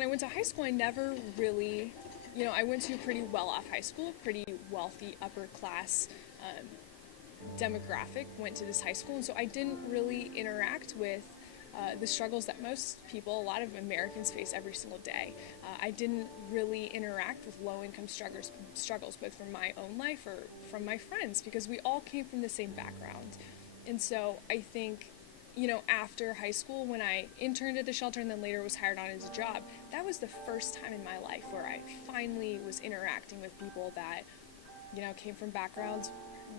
when I went to high school, I never really, I went to a pretty well-off high school, pretty wealthy, upper class demographic went to this high school, and so I didn't really interact with the struggles that most people, a lot of Americans, face every single day. I didn't really interact with low-income struggles, both from my own life or from my friends, because we all came from the same background. And so I think, after high school, when I interned at the shelter and then later was hired on as a job, that was the first time in my life where I finally was interacting with people that, came from backgrounds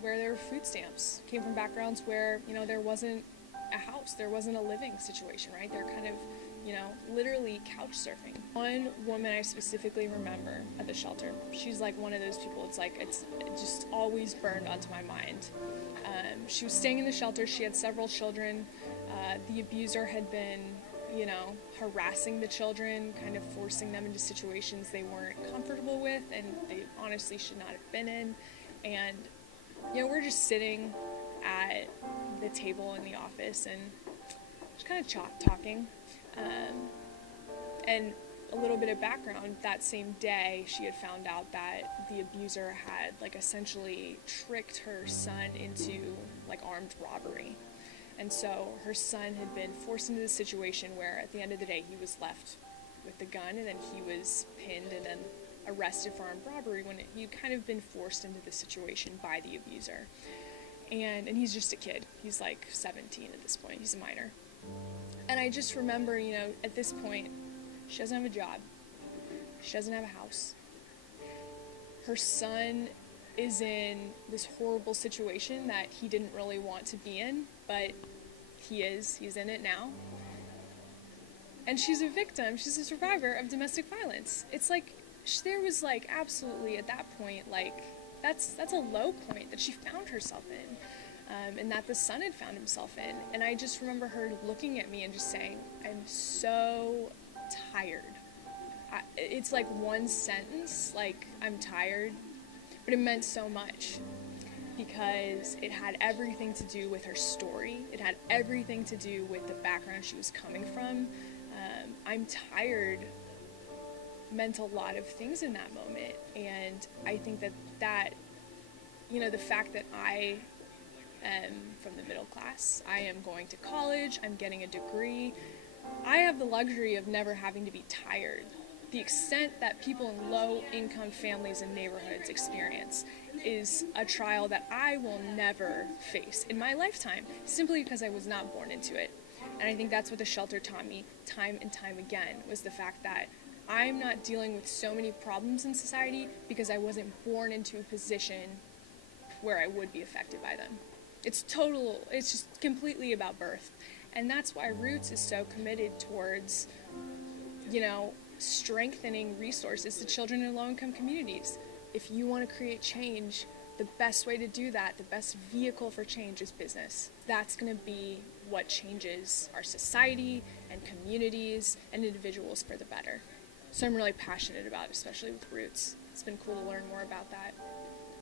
where there were food stamps, came from backgrounds where, there wasn't a house, there wasn't a living situation, right? They're kind of, literally couch surfing. One woman I specifically remember at the shelter, she's like one of those people, it's just always burned onto my mind. She was staying in the shelter, she had several children. The abuser had been, harassing the children, kind of forcing them into situations they weren't comfortable with and they honestly should not have been in. And, we're just sitting at the table in the office and just kind of talking. And a little bit of background, that same day she had found out that the abuser had essentially tricked her son into armed robbery. And so her son had been forced into this situation where at the end of the day he was left with the gun and then he was pinned and then arrested for armed robbery when he'd kind of been forced into the situation by the abuser. And he's just a kid. He's 17 at this point. He's a minor. And I just remember, at this point, she doesn't have a job. She doesn't have a house. Her son is in this horrible situation that he didn't really want to be in, but he is. He's in it now. And she's a victim. She's a survivor of domestic violence. It's there was absolutely at that point, that's a low point that she found herself in. And that the son had found himself in. And I just remember her looking at me and just saying, I'm so tired. It's one sentence, I'm tired, but it meant so much because it had everything to do with her story. It had everything to do with the background she was coming from. I'm tired meant a lot of things in that moment. And I think that the fact that I am from the middle class, I am going to college, I'm getting a degree, I have the luxury of never having to be tired. The extent that people in low-income families and neighborhoods experience is a trial that I will never face in my lifetime, simply because I was not born into it. And I think that's what the shelter taught me time and time again, was the fact that I'm not dealing with so many problems in society because I wasn't born into a position where I would be affected by them. It's just completely about birth. And that's why Roots is so committed towards, strengthening resources to children in low-income communities. If you want to create change, the best way to do that, the best vehicle for change is business. That's going to be what changes our society and communities and individuals for the better. So I'm really passionate about it, especially with Roots. It's been cool to learn more about that.